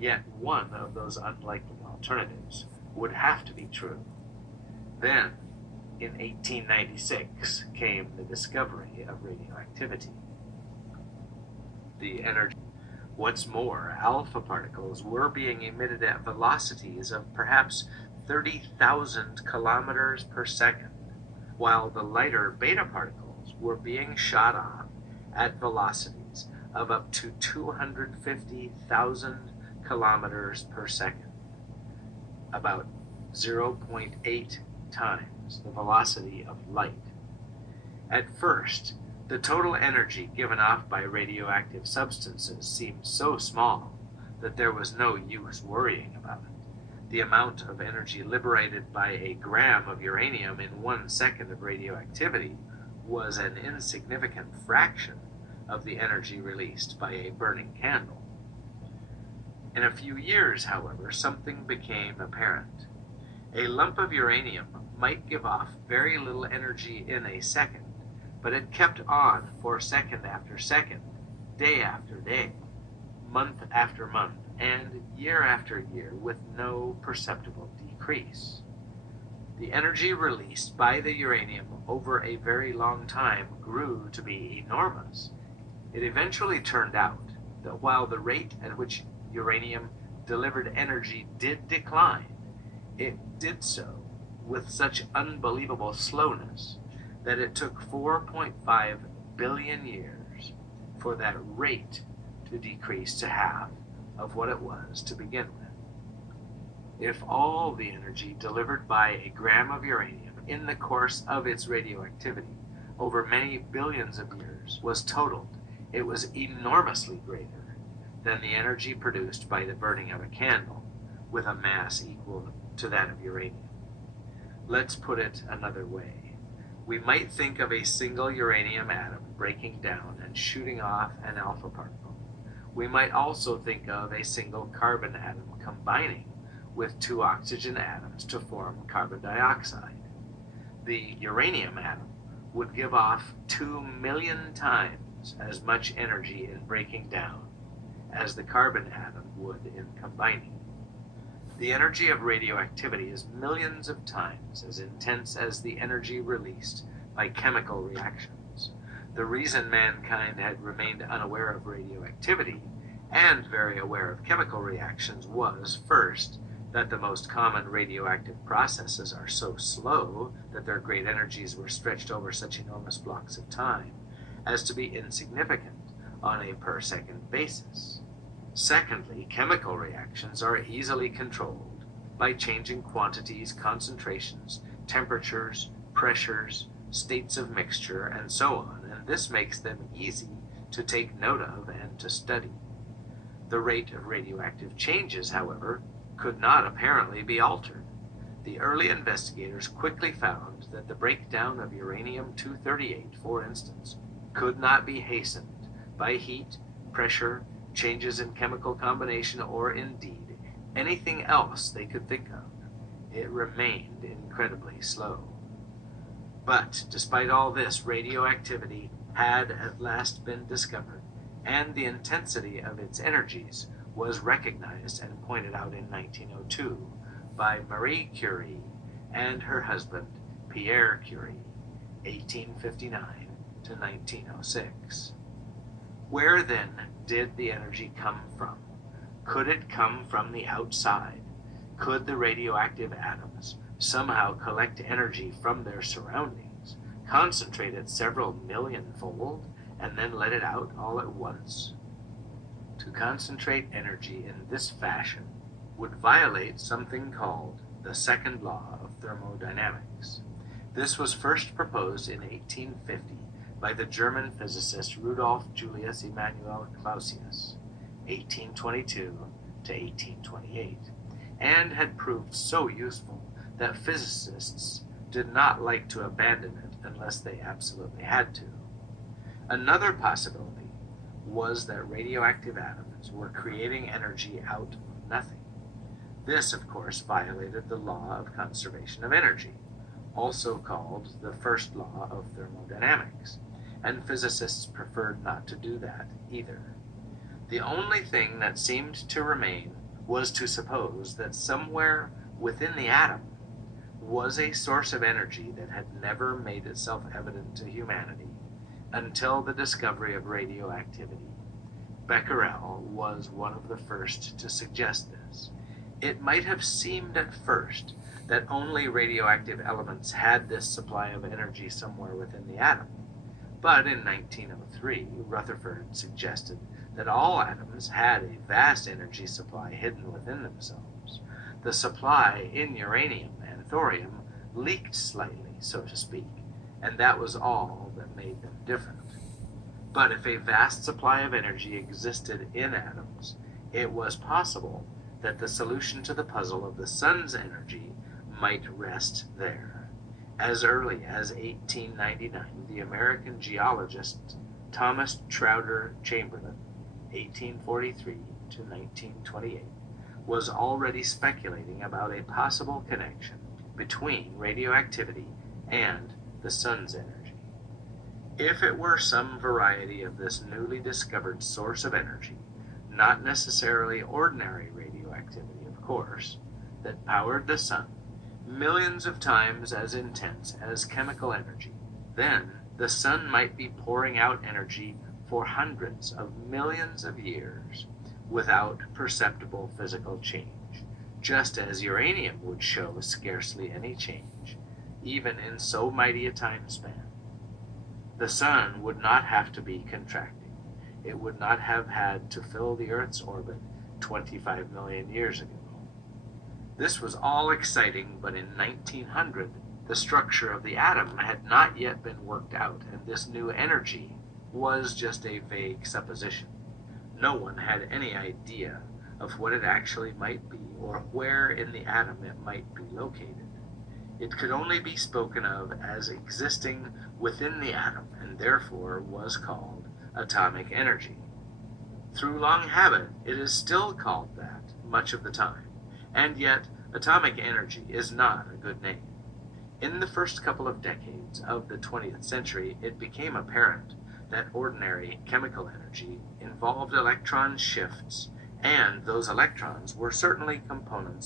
Yet one of those unlikely alternatives would have to be true. Then, in 1896, came the discovery of radioactivity. The energy. What's more, alpha particles were being emitted at velocities of perhaps 30,000 kilometers per second, while the lighter beta particles were being shot off at velocities of up to 250,000 kilometers per second, about 0.8 times the velocity of light. At first, the total energy given off by radioactive substances seemed so small that there was no use worrying about it. The amount of energy liberated by a gram of uranium in 1 second of radioactivity was an insignificant fraction of the energy released by a burning candle. In a few years, however, something became apparent. A lump of uranium might give off very little energy in a second, but it kept on for second after second, day after day, month after month, and year after year with no perceptible decrease. The energy released by the uranium over a very long time grew to be enormous. It eventually turned out that while the rate at which uranium delivered energy did decline, it did so with such unbelievable slowness that it took 4.5 billion years for that rate to decrease to half of what it was to begin with. If all the energy delivered by a gram of uranium in the course of its radioactivity over many billions of years was totaled, it was enormously greater than the energy produced by the burning of a candle with a mass equal to that of uranium. Let's put it another way. We might think of a single uranium atom breaking down and shooting off an alpha particle. We might also think of a single carbon atom combining with 2 oxygen atoms to form carbon dioxide. The uranium atom would give off 2 million times as much energy in breaking down as the carbon atom would in combining. The energy of radioactivity is millions of times as intense as the energy released by chemical reactions. The reason mankind had remained unaware of radioactivity and very aware of chemical reactions was, first, that the most common radioactive processes are so slow that their great energies were stretched over such enormous blocks of time as to be insignificant on a per-second basis. Secondly, chemical reactions are easily controlled by changing quantities, concentrations, temperatures, pressures, states of mixture, and so on, and this makes them easy to take note of and to study. The rate of radioactive changes, however, could not apparently be altered. The early investigators quickly found that the breakdown of uranium-238, for instance, could not be hastened by heat, pressure, changes in chemical combination, or indeed anything else they could think of. It remained incredibly slow. But despite all this, radioactivity had at last been discovered, and the intensity of its energies was recognized and pointed out in 1902 by Marie Curie and her husband Pierre Curie, 1859 to 1906. Where then did the energy come from? Could it come from the outside? Could the radioactive atoms somehow collect energy from their surroundings, concentrate it several millionfold, and then let it out all at once? To concentrate energy in this fashion would violate something called the second law of thermodynamics. This was first proposed in 1850 by the German physicist Rudolf Julius Emanuel Clausius, 1822 to 1828, and had proved so useful that physicists did not like to abandon it unless they absolutely had to. Another possibility was that radioactive atoms were creating energy out of nothing. This, of course, violated the law of conservation of energy, also called the first law of thermodynamics, and physicists preferred not to do that either. The only thing that seemed to remain was to suppose that somewhere within the atom was a source of energy that had never made itself evident to humanity until the discovery of radioactivity. Becquerel was one of the first to suggest this. It might have seemed at first that only radioactive elements had this supply of energy somewhere within the atom. But in 1903, Rutherford suggested that all atoms had a vast energy supply hidden within themselves. The supply in uranium and thorium leaked slightly, so to speak, and that was all that made them different. But if a vast supply of energy existed in atoms, it was possible that the solution to the puzzle of the sun's energy might rest there. As early as 1899, the American geologist Thomas Trouder Chamberlain, 1843 to 1928, was already speculating about a possible connection between radioactivity and the sun's energy. If it were some variety of this newly discovered source of energy, not necessarily ordinary radioactivity, of course, that powered the sun, millions of times as intense as chemical energy, then the sun might be pouring out energy for hundreds of millions of years without perceptible physical change, just as uranium would show scarcely any change, even in so mighty a time span. The sun would not have to be contracting. It would not have had to fill the Earth's orbit 25 million years ago. This was all exciting, but in 1900, the structure of the atom had not yet been worked out, and this new energy was just a vague supposition. No one had any idea of what it actually might be, or where in the atom it might be located. It could only be spoken of as existing within the atom, and therefore was called atomic energy. Through long habit, it is still called that much of the time, and yet atomic energy is not a good name. In the first couple of decades of the 20th century, it became apparent that ordinary chemical energy involved electron shifts, and those electrons were certainly components